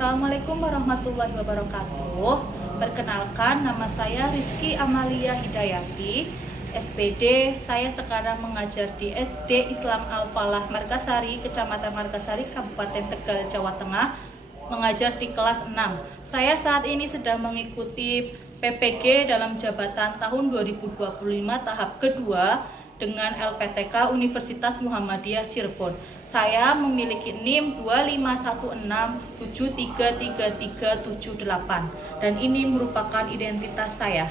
Assalamualaikum warahmatullahi wabarakatuh. Perkenalkan, nama saya Rizky Amalia Hidayati, SPD. Saya sekarang mengajar di SD Islam Al-Falah Margasari, Kecamatan Margasari, Kabupaten Tegal, Jawa Tengah, mengajar di kelas 6. Saya saat ini sedang mengikuti PPG dalam jabatan tahun 2025 tahap kedua dengan LPTK Universitas Muhammadiyah Cirebon. Saya memiliki NIM 2516733378 dan ini merupakan identitas saya.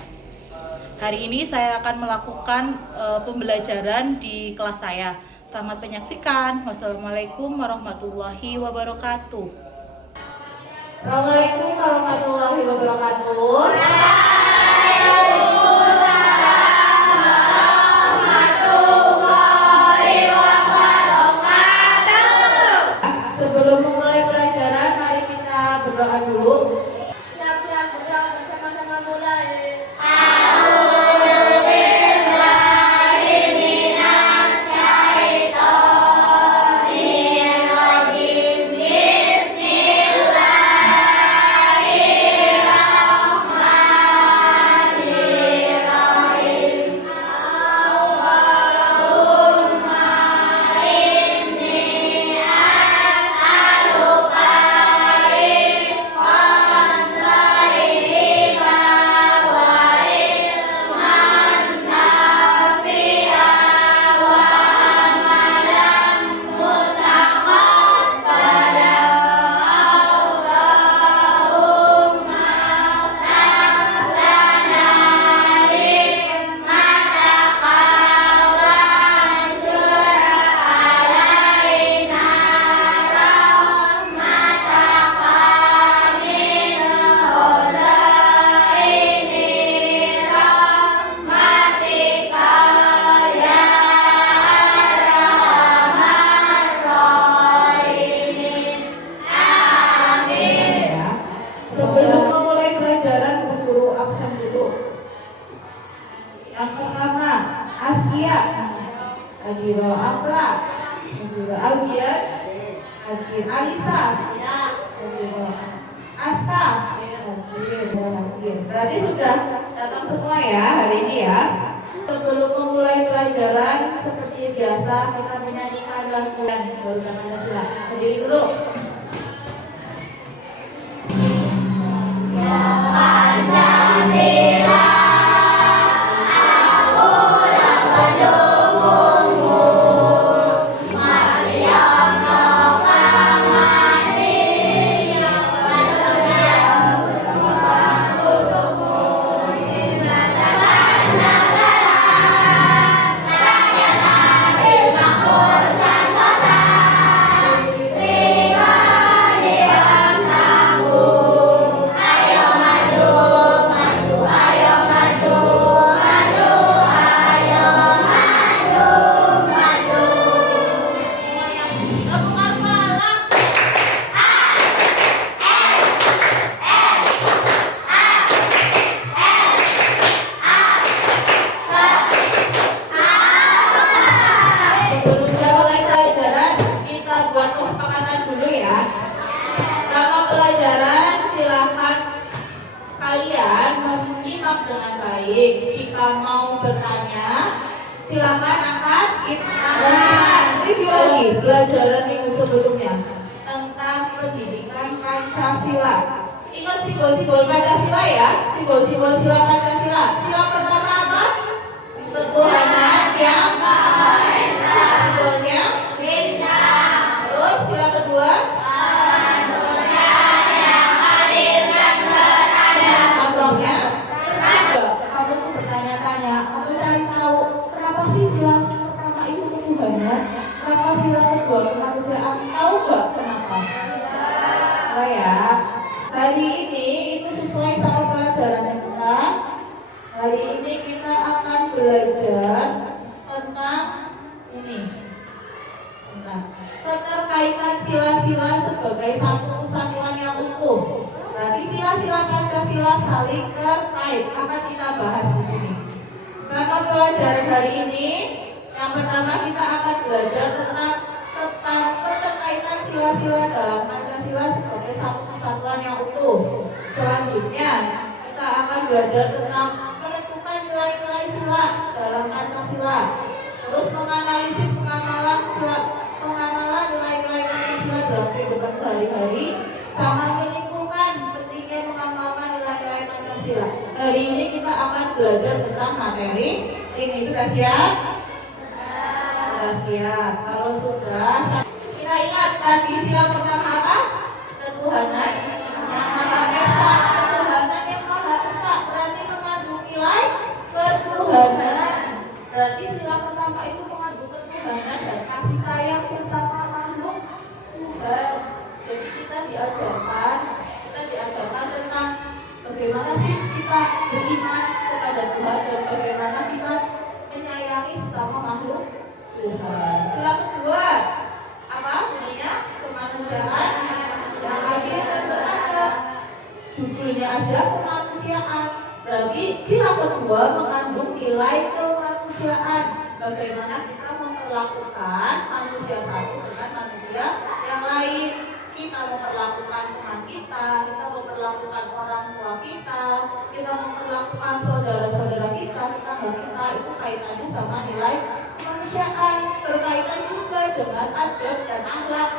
Hari ini saya akan melakukan pembelajaran di kelas saya. Selamat menyaksikan. Wassalamualaikum warahmatullahi wabarakatuh. Assalamualaikum warahmatullahi wabarakatuh. Sebelum memulai pelajaran, mari kita berdoa dulu. Siap-siap berdoa bersama-sama mulai. Sebelum memulai pelajaran, Bu Guru absen dulu. Yang pertama, Askia, Adiro Afra, Adiro Albian, Adiro Alisa, Adiro Asta, Berarti sudah datang semua ya hari ini ya. Sebelum memulai pelajaran, seperti biasa kita menyanyikan lagu yang baru Pancasila. Berdiri dulu. Kalian menyimak dengan baik. Jika mau bertanya, silakan angkat tangan. Review lagi pelajaran minggu sebelumnya tentang pendidikan Pancasila. Ingat simbol-simbol Pancasila ya, simbol-simbol sila Pancasila. Sila pertama apa? Ketuhanan yang Maha Esa. Simbolnya bintang. Terus sila kedua? Kamu tuh bertanya-tanya, kamu cari tahu kenapa sih sila pertama itu ketuhanan, kenapa sila kedua kemanusiaan? Tahu nggak kenapa? Oh ya, hari ini itu sesuai sama pelajaran kita. Hari ini kita akan belajar tentang ini, tentang keterkaitan sila-sila sebagai satu kesatuan yang utuh. Berarti sila-sila Pancasila saling terkait, akan kita bahas di sini. Maka pelajaran hari ini, yang pertama kita akan belajar tentang keterkaitan sila-sila dalam Pancasila sebagai satu kesatuan Selanjutnya kita akan belajar tentang menentukan nilai-nilai sila dalam Pancasila. Terus menganalisis pengamalan nilai-nilai Pancasila dalam kehidupan sehari-hari, sama menyimpulkan pentingnya mengamalkan nilai-nilai Pancasila. Hari ini kita akan belajar tentang materi ini. Sudah siap? Sudah siap. Kalau sudah, kita ingat tadi sila pertama apa? Ketuhanan yang Maha Esa. Ketuhanan yang Maha Esa berarti mengandung nilai ketuhanan. Berarti sila pertama itu mengandung ketuhanan dan kasih sayang sesama makhluk Tuhan. Jadi kita diajarkan tentang bagaimana sih kita beriman kepada Tuhan dan bagaimana kita menyayangi sesama makhluk Tuhan. Sila kedua apa bunyinya? Kemanusiaan yang adil dan beradab. Judulnya aja kemanusiaan. Berarti sila kedua mengandung nilai kemanusiaan. Bagaimana kita memperlakukan manusia satu dengan manusia yang lain. Kita memperlakukan teman kita memperlakukan orang tua kita memperlakukan saudara-saudara kita, tetangga kita, itu kaitannya sama nilai kemanusiaan. Berkaitan juga dengan adab dan akhlak.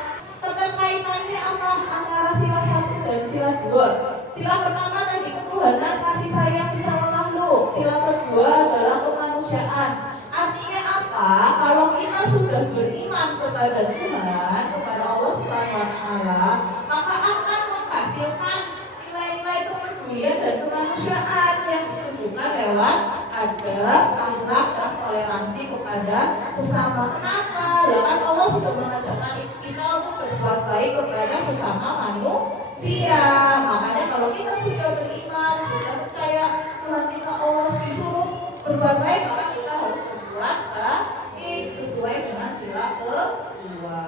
Keterkaitannya apa antara sila 1 dan sila 2? Sila pertama tadi ketuhanan, kasih sayang sesama makhluk. Sila kedua adalah kemanusiaan. Artinya apa? Kalau kita sudah beriman kepada Tuhan, kepada Allah Subhanahu wa Ta'ala, maka akan menghasilkan nilai-nilai kepedulian dan kemanusiaan yang ditunjukkan lewat adab, akhlak, dan toleransi kepada sesama. Kenapa? Ya kan Allah sudah mengajarkan kita untuk berbuat baik kepada sesama manusia. Makanya kalau kita sudah beriman, sudah percaya Tuhan kita Allah disuruh berbuat baik, maka kita harus berbuat baik sesuai dengan sila kedua.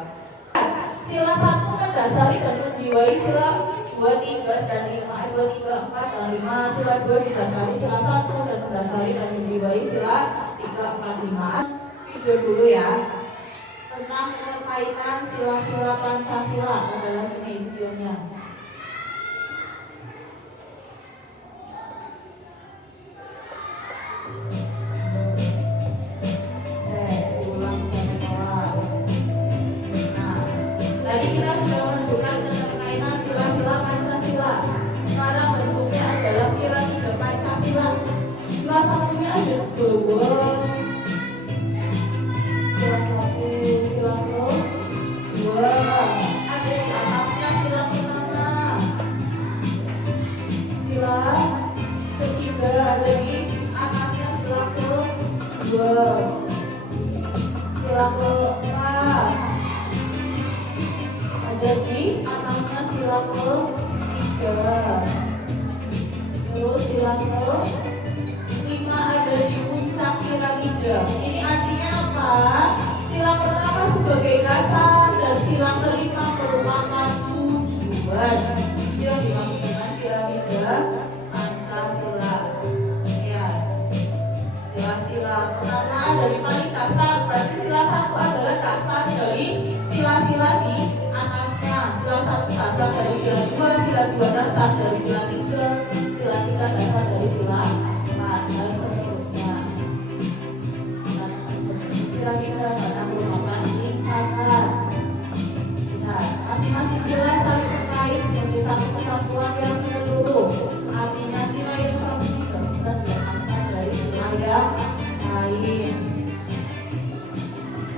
Sila 1 mendasari dan menjiwai sila 2, 3 dan 5, 2, 3, 4 dan 5. Sila 2 didasari sila 1 dan mendasari dan menjiwai sila 3, 4, 5. Video dulu ya tentang keterkaitan sila-sila Pancasila. Adalah ini videonya. Tadi kita sudah menunjukkan keterkaitan sila-sila Pancasila. Sekarang bentuknya adalah piramida Pancasila. Sila satunya ada 2. Sila 1, sila 2. Ada di atasnya sila pertama. Sila ketiga ada di atasnya sila kedua. Sila keempat ada di atasnya sila ke-3. Terus sila ke-5 ada di puncak piramida. Ini artinya apa? Sila pertama sebagai dasar dan sila ke-5 merupakan tujuan. Itu yang dimaksud dengan piramida Pancasila. Ya. Sila-sila pertama dari paling dasar, berarti sila 1 adalah dasar dari sila-sila di atasnya. Sila 1 dasar dari sila 2, sila 2 dasar dari sila 3, sila 3 dasar dari sila 4 dan seterusnya. Piramida karena merupakan lingkaran. Lihat, masing-masing sila saling terkait sebagai satu kesatuan yang menyeluruh. Artinya sila yang satu tidak bisa dilepaskan dari sila yang lain.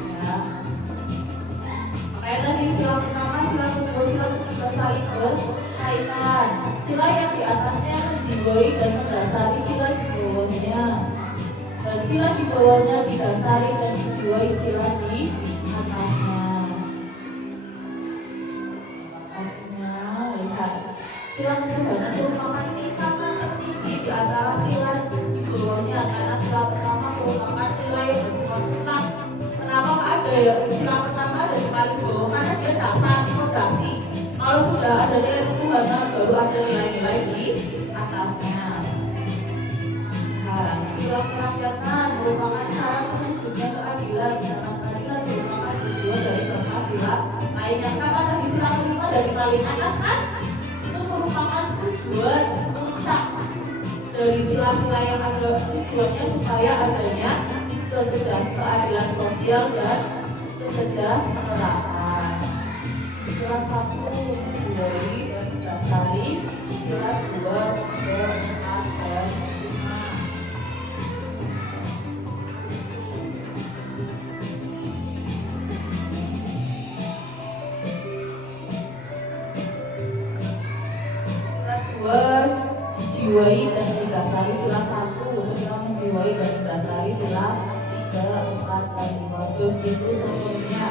Ya. Makanya tadi sila pertama, sila kedua, sila ketiga saling berkaitan. Sila yang di atasnya menjiwai dan mendasari sila di bawahnya. Dan sila di bawahnya didasari dan menjiwai sila di atasnya. Artinya, lihat, sila ketuhanan merupakan tingkatan tertinggi di antara sila di bawahnya, karena sila pertama merupakan nilai yang bersifat tetap. Kenapa ada ya sila pertama ada di paling bawah? Karena dia dasar fondasi. Kalau sudah ada nilai ketuhanan, baru ada nilai-nilai di atasnya. Nah, sila kerakyatan merupakan syarat terwujudnya keadilan, sedangkan keadilan merupakan tujuan dari keempat sila lainnya. Kenapa tadi sila kelima dari paling atas kan? Itu merupakan tujuan Pancasila yang ada tujuannya supaya adanya keadilan sosial dan kesejahteraan. Sila 1 menjiwai dan mendasari sila 2 4 dan 5. Menjiwai dan mendasari sila 1, sila menjiwai dan mendasari sila 3, 4, dan 5. Begitu seterusnya.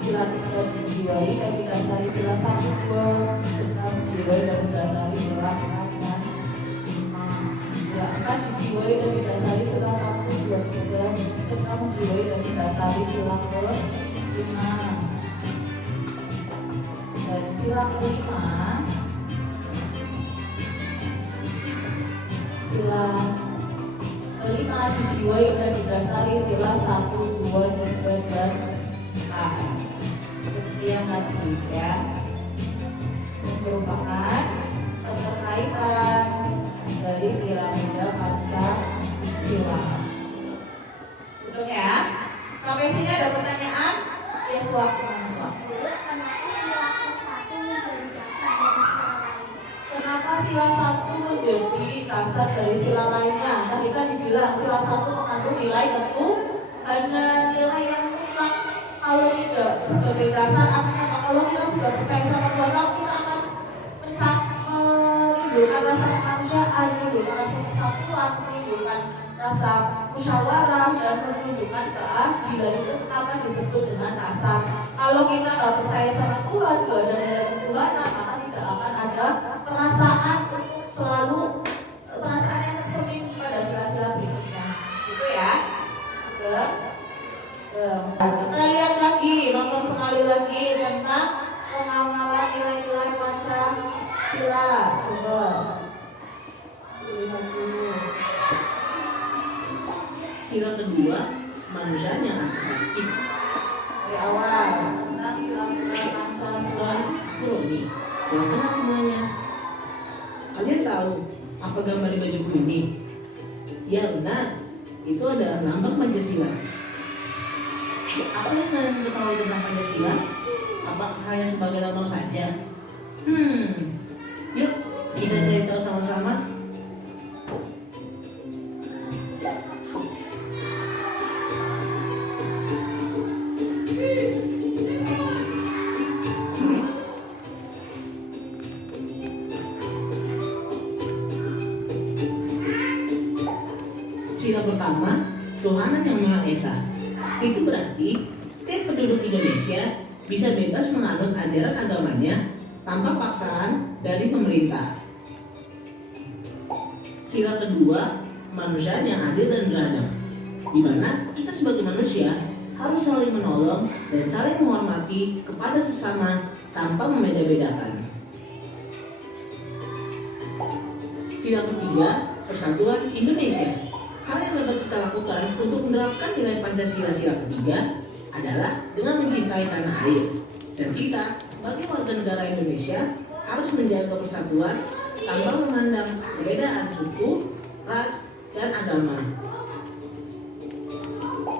Sila 3 menjiwai dan mendasari sila 1, 2, sila menjiwai dan mendasari sila 4 dan 5. Sila 4 menjiwai dan mendasari sila 1, 2, 3, sila menjiwai dan mendasari sila 5. Dan sila kelima, sila kelima dijiwai dan didasari sila 1, 2, 3, dan 4. Seperti yang tadi ya, merupakan keterkaitan dari piramida Pancasila. Udah ya? Sampai sini ada pertanyaan? Ya, suatu. Kenapa sila 1 menjadi dasar dari sila lainnya? Tadi kan dibilang sila 1 mengandung nilai ketuhanan, nilai yang mutlak. Kalau tidak sebagai dasar, artinya kalau kita sudah percaya sama Tuhan, kita akan menimbulkan rasa kemanusiaan, menimbulkan rasa persatuan, menimbulkan rasa musyawarah, dan menunjukkan keadilan. Itu apa disebut dengan dasar. Kalau kita nggak percaya sama Tuhan, nggak ada nilai ketuhanan, maka tidak akan ada perasaan untuk selalu perasaan yang tercermin pada sila-sila berikutnya. Gitu ya. Kita lihat lagi, nonton sekali lagi tentang pengawalan nilai-nilai Pancasila. Coba lihat dulu. Sila kedua, manusianya akan sakit. Dari awal tentang sila-sila Pancasila. Nih, silakan semuanya. Kalian tahu apa gambar di bajuku ini? Ya benar, itu adalah lambang Pancasila. Apa yang kalian ketahui tentang Pancasila? Apakah hanya sebagai lambang saja? Yuk kita cari tahu sama-sama. Sila pertama, Tuhanan yang Maha Esa. Itu berarti setiap penduduk Indonesia bisa bebas menganut ajaran agamanya tanpa paksaan dari pemerintah. Sila kedua, manusia yang adil dan beradab, di mana kita sebagai manusia harus saling menolong dan saling menghormati kepada sesama tanpa membeda-bedakan. Sila ketiga, persatuan Indonesia. Hal yang dapat kita lakukan untuk menerapkan nilai Pancasila sila ketiga adalah dengan mencintai tanah air. Dan kita sebagai warga negara Indonesia harus menjaga persatuan tanpa memandang perbedaan suku, ras, dan agama.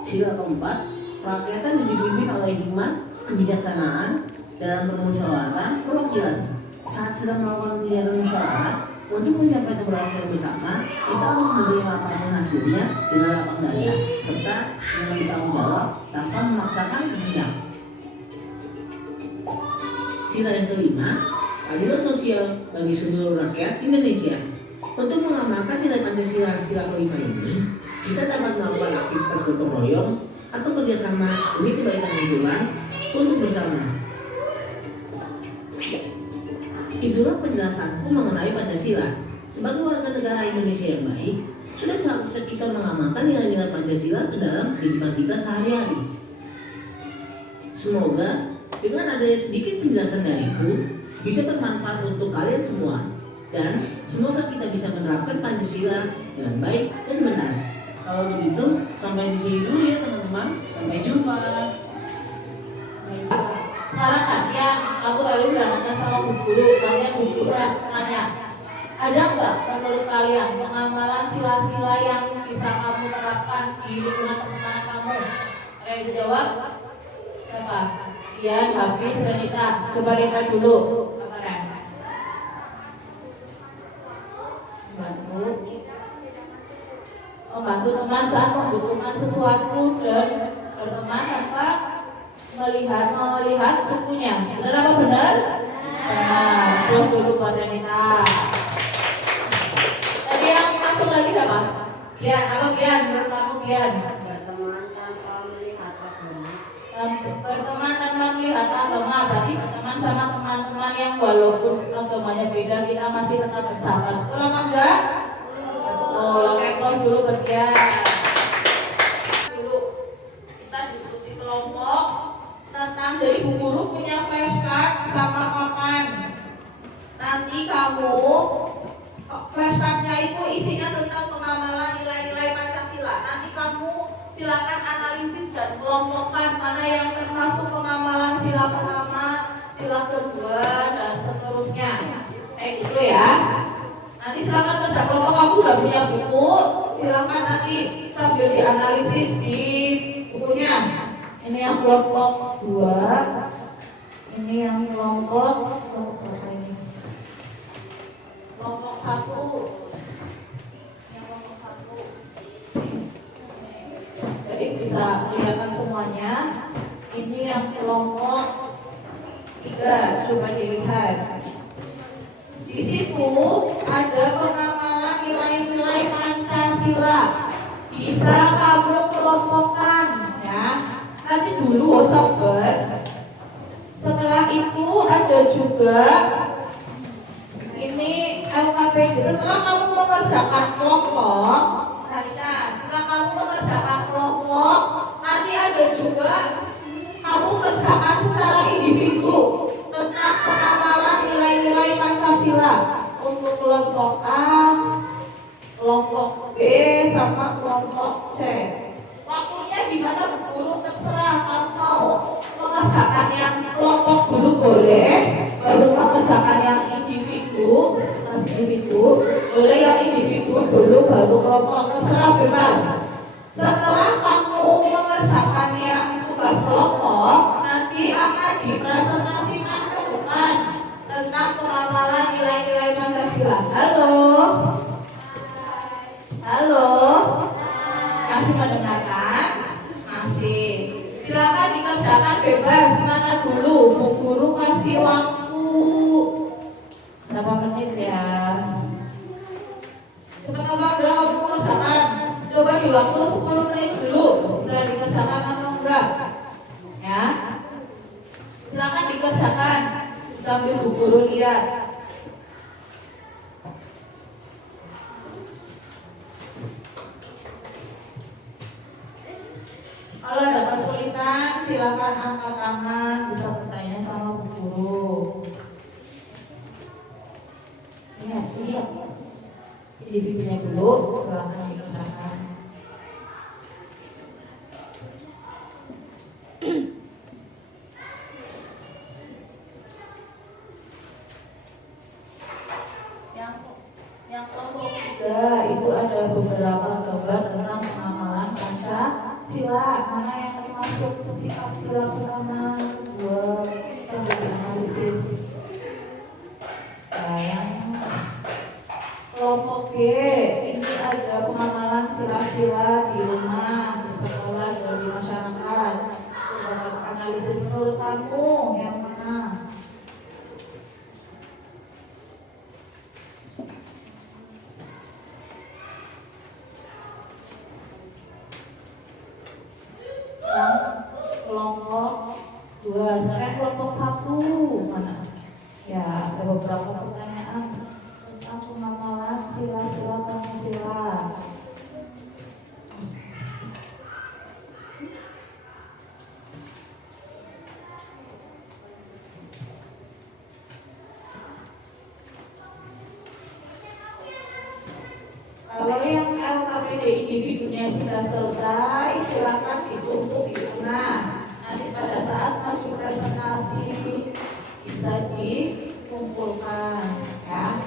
Sila keempat, kerakyatan dipimpin oleh hikmat, kebijaksanaan dalam permusyawaratan perwakilan. Saat sedang melakukan kegiatan musyawarah untuk mencapai keberhasilan bersama, kita harus menerima apapun hasilnya dengan lapang dada serta dengan bertanggung jawab tanpa memaksakan kehendak. Sila yang kelima, keadilan sosial bagi seluruh rakyat Indonesia. Untuk mengamalkan nilai Pancasila sila kelima ini, kita dapat melakukan aktivitas gotong royong atau kerjasama demi kebaikan lingkungan untuk bersama. Itulah penjelasanku mengenai Pancasila. Sebagai warga negara Indonesia yang baik, sudah seharusnya kita mengamalkan nilai-nilai Pancasila ke dalam kehidupan kita sehari-hari. Semoga dengan adanya sedikit penjelasan dariku bisa bermanfaat untuk kalian semua, dan semoga kita bisa menerapkan Pancasila dengan baik dan benar. Kalau begitu, sampai di sini dulu ya teman-teman. Sampai jumpa. Sekarang kan ya, aku tadi sudah nanya sama Bu Guru, kalian Bu Guru nanya, Ada nggak menurut kalian pengamalan sila-sila yang bisa kamu terapkan di lingkungan teman kamu? Ada yang bisa jawab? Siapa? Ian, Hafiz, Renita. Coba lihat dulu. Apa? Bantu. Membantu teman saat membutuhkan sesuatu dan berteman tanpa melihat sukunya. Benar apa benar? Benar. Terus dulu buat Renita. Tadi yang langsung lagi siapa? Bian, apa Bian? Menurut kamu Bian? Berteman tanpa melihat agama. Berteman tanpa melihat agama, berarti berteman sama teman-teman yang walaupun agamanya beda kita masih tetap bersahabat. Betul apa enggak? Betul. Oke, close dulu bagian. Dulu kita diskusi kelompok tentang dari Bu Guru punya flashcard sama papan. Nanti kamu flashcardnya itu isinya tentang pengamalan nilai-nilai Pancasila. Nanti kamu silakan analisis dan kelompokkan mana yang termasuk pengamalan sila pertama, sila kedua, dan seterusnya. Kayak gitu ya. Nanti silakan kerja kelompok, kamu udah punya buku, silakan nanti sambil dianalisis di bukunya. Ini yang kelompok 2, ini yang kelompok berapa ini? Kelompok 1. Yang kelompok 1. Jadi bisa kelihatan semuanya. Ini yang kelompok 3, coba dilihat. Di situ ada pengamalan nilai-nilai Pancasila. Bisa kamu kelompokkan ya. Nanti dulu sobat. Setelah itu ada juga ini LKPD. Setelah kamu mengerjakan kelompok, setelah kamu mengerjakan kelompok, nanti ada juga kamu kerjakan secara individu tentang pengamalan nilai-nilai Pancasila untuk kelompok A, kelompok B, sama kelompok C. Waktunya gimana Bu Guru, terserah. Kamu mau mengerjakan yang kelompok dulu boleh, baru mengerjakan yang individu, boleh yang individu dulu baru kelompok, terserah bebas. Setelah kamu mengerjakan yang tugas kelompok, nanti akan dipresentasikan ke depan tentang pengamalan nilai-nilai Pancasila. Halo? Halo? Masih mendengarkan? Masih. Silakan dikerjakan bebas. Mana dulu? Bu Guru kasih waktu berapa menit ya? Cepat apa enggak kamu mengerjakan? Coba di waktu 10 menit dulu. Bisa dikerjakan atau enggak? Ya. Silakan dikerjakan sambil Bu Guru lihat. Kalau ada kesulitan, silakan angkat tangan, bisa bertanya sama Bu Guru. Lihat. Jadi bibinya dulu, silakan dikerjakan. Yang kelompok 3 itu ada beberapa gambar tentang pengamalan Pancasila. Mana yang termasuk sikap sila pertama, 2, sambil dianalisis. Nah, yang kelompok B ini ada pengamalan sila-sila di rumah, di sekolah, dan di masyarakat. Coba analisis menurut kamu yang mana? Yang kelompok 2, sekarang kelompok 1 mana? Ya, ada beberapa pertanyaan tentang pengamalan sila-sila Pancasila. Kalau yang LKPD individunya sudah selesai, silakan ditumpuk di tengah. Nanti pada saat masuk presentasi bisa dikumpulkan, ya.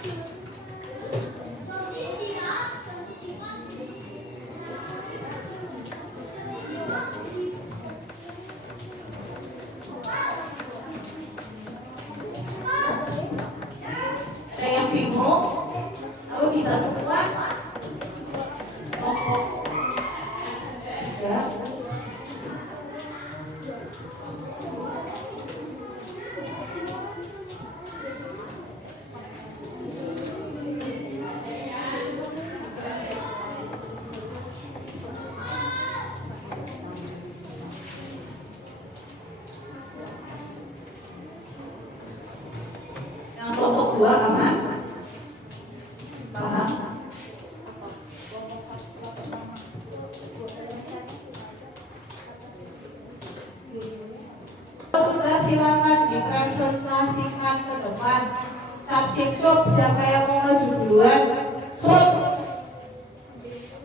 Ada yang bingung? Aku bisa semua? Kelompok 3. Yang kelompok 2 aman? Paham? Sudah, silakan dipresentasikan ke depan. Subjek cuk, siapa yang mau maju duluan? Sut.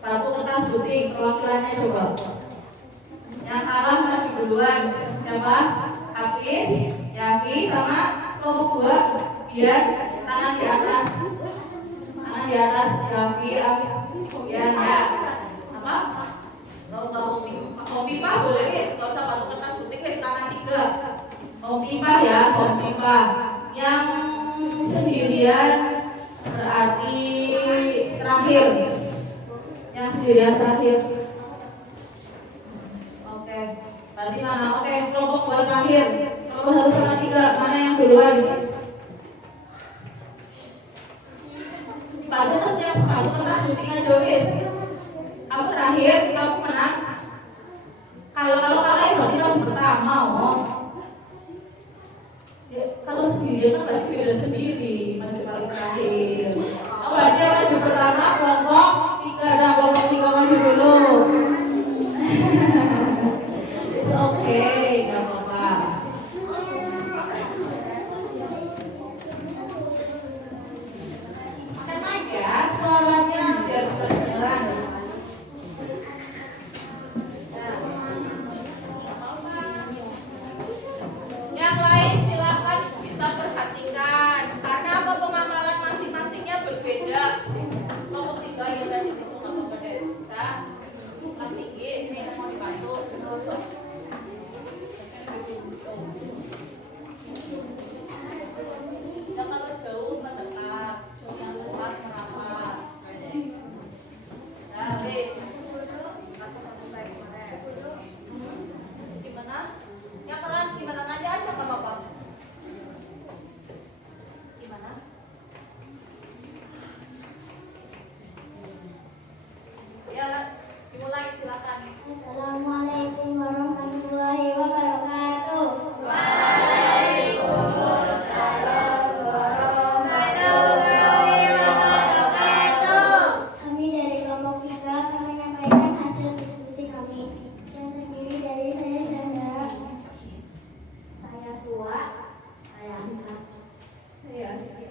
Batu kertas putih, perwakilannya coba. Yang kalah maju duluan. Siapa? Hafiz, Yafi, sama kelompok 2. Biar tangan di atas. Tangan di atas, Yafi, ya. Apa? Mau pipa boleh wis, gak usah batu kertas putih wis, tangan 3. Mau pipa ya, mau pipa. Yang sendirian berarti terakhir. Yang sendirian terakhir. Oke, berarti mana? Oke, kelompok 2 terakhir. Kelompok 1 sama 3, mana yang duluan? Batu kertas putih aja wis. Aku terakhir, aku menang. Kalau kalian berarti maju pertama, oh. Ya, kalau sendiri kan berarti beda sendiri, maju paling terakhir. Oh, berarti yang maju pertama kelompok 3, dan kelompok 3 maju dulu. It's okay, gak apa-apa. Makan aja, suaranya biar bisa kedengeran. Yang lain silakan bisa perhatikan karena apa pengamalan masing-masingnya berbeda. Kelompok 3 yang ada di situ nggak apa-apa deh, bisa angkat tinggi, ini mau dibantu. Ya kalau jauh mendekat, yang luar merapat. Ya habis. Gimana? Yang keras gimana aja nggak apa-apa. Gimana? Ya, dimulai silakan. Assalamualaikum warahmatullahi wabarakatuh. Kami dari kelompok 3 akan menyampaikan hasil diskusi kami yang terdiri dari saya Zahra, saya Suwa, saya Anka, saya Aski,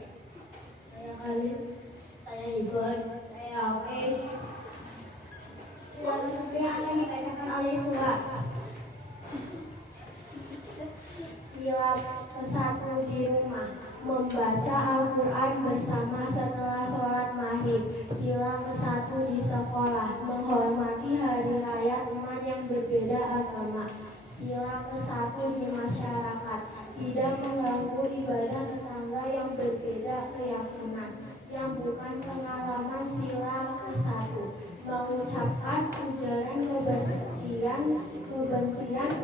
saya Khalid, saya Ibon, saya Hafiz. Sila seperti yang akan dibacakan oleh Suwa. Sila ke-1 di rumah, membaca Al-Quran bersama setelah sholat maghrib. Sila ke-1 di sekolah, menghormati hari raya teman yang berbeda agama. Sila ke-1 di masyarakat, tidak mengganggu ibadah tetangga yang berbeda keyakinan. Yang bukan pengalaman. Sila ke-1, mengucapkan ujaran kebencian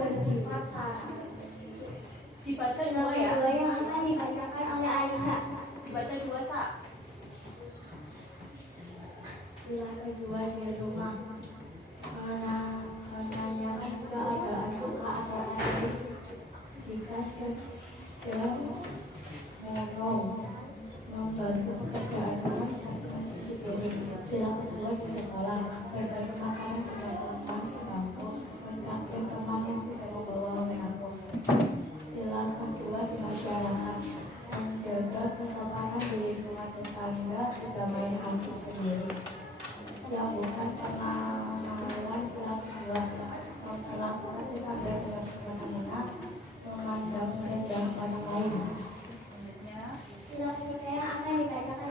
bersifat sara. Dibaca Sila dua ya. kedua yang akan dibacakan oleh Aisyah. Dibaca dua, Sa. Sila kedua di rumah, menanyakan keadaan luka atau air jika sedang membantu pekerjaan rumah seperti cuci piring. Sila kedua di sekolah, berbagi makanan tidak tempat sebangku, mentraktir teman yang tidak membawa sapu. Sila kedua di masyarakat, menjaga kesopanan di lingkungan tetangga, berdamai hati sendiri. Yang bukan pengamalan. Sila kedua, memperlakukan tetangga dengan semena-mena, memandang rendah orang lain. Sila ketiga yang akan dibacakan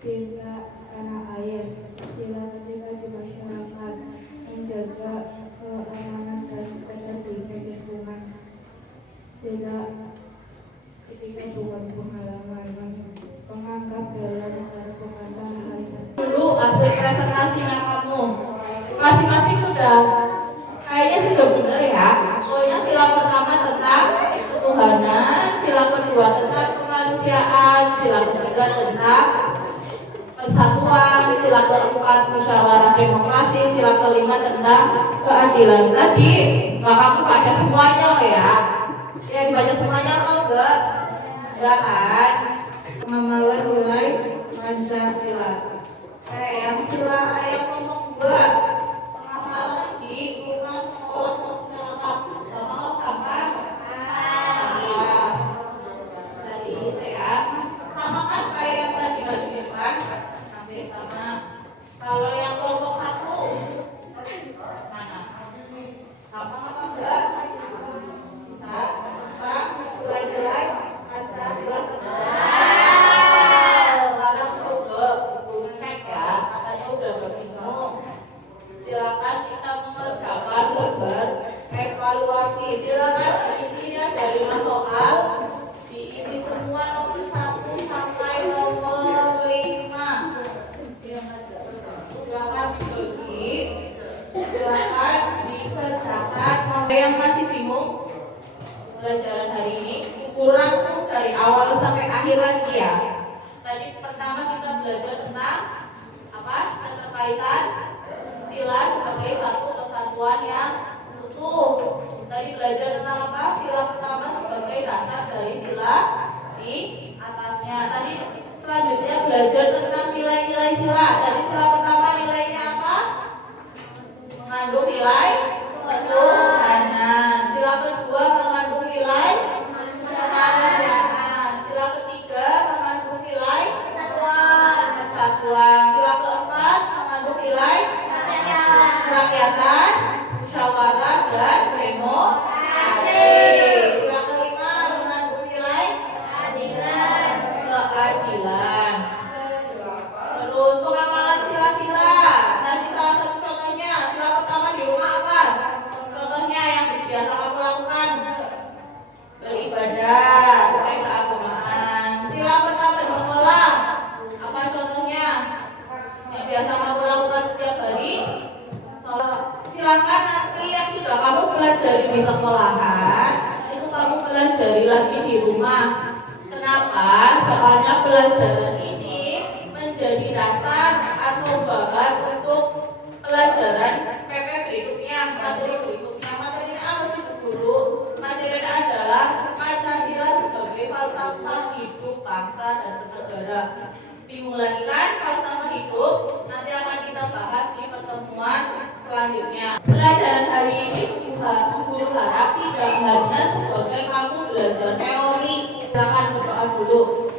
cinta tanah air, sila ketika di masyarakat, menjaga keamanan dan ketertiban lingkungan, sila ketika bukan pengalaman, menganggap bela negara pengalaman. Dulu hasil presentasinya kamu masing-masing sudah kayaknya sudah benar ya. Pokoknya sila pertama tentang ketuhanan, sila kedua tentang kemanusiaan, sila ketiga tentang persatuan, sila keempat musyawarah demokrasi, sila kelima tentang keadilan. Tadi nggak kamu baca semuanya ya? Ya dibaca semuanya atau enggak? Enggak kan? Pengamalan nilai Pancasila. Yang sila yang kelompok 2 pengamalan di rumah sekolah masyarakat. Bapak apa? Jadi itu ya. Sama kan kayak yang tadi baju depan. Nanti sama. Kalau yang kelompok 1 mana? Sama apa enggak? Bisa. Tentang nilai-nilai Pancasila. Sekarang coba cek ya, katanya udah bingung. Silakan kita mengerjakan evaluasi. Silakan isinya dari 5 soal, diisi semua nomor 1 sampai nomor 5. Silakan dibagi, silakan dikerjakan. Sampai yang masih bingung pelajaran hari ini, kurang tuh dari awal sampai akhir lagi ya. Tadi pertama kita belajar tentang apa? Keterkaitan sila sebagai satu kesatuan yang utuh. Tadi belajar tentang apa? Sila pertama sebagai dasar dari sila di atasnya. Tadi selanjutnya belajar tentang nilai-nilai sila. Tadi sila pertama nilainya apa? Mengandung nilai ketuhanan. Sila kedua mengandung nilai kemanusiaan. Sila ketiga mengandung nilai persatuan. Sila keempat mengandung nilai kerakyatan, musyawarah dan demokrasi. Sila kelima mengandung nilai keadilan. Terus pengamalan sila-sila. Nanti salah satu contohnya, sila pertama di rumah apa? Contohnya yang biasa kamu lakukan, beribadah sesuai keagamaan. Sila pertama di sekolah, apa contohnya? Yang biasa kamu lakukan setiap hari. Silakan nanti yang sudah kamu pelajari di sekolahan, itu kamu pelajari lagi di rumah. Kenapa? Soalnya pelajaran ini menjadi dasar atau bahan untuk pelajaran PP berikutnya, materi berikutnya. Materinya apa sih dulu? Materinya adalah Pancasila sebagai falsafah hidup bangsa dan bernegara. Bingung lagi kan falsafah hidup? Nanti akan kita bahas di pertemuan selanjutnya. Pelajaran hari ini guru harap tidak hanya sebagai kamu belajar teori. Silakan berdoa dulu.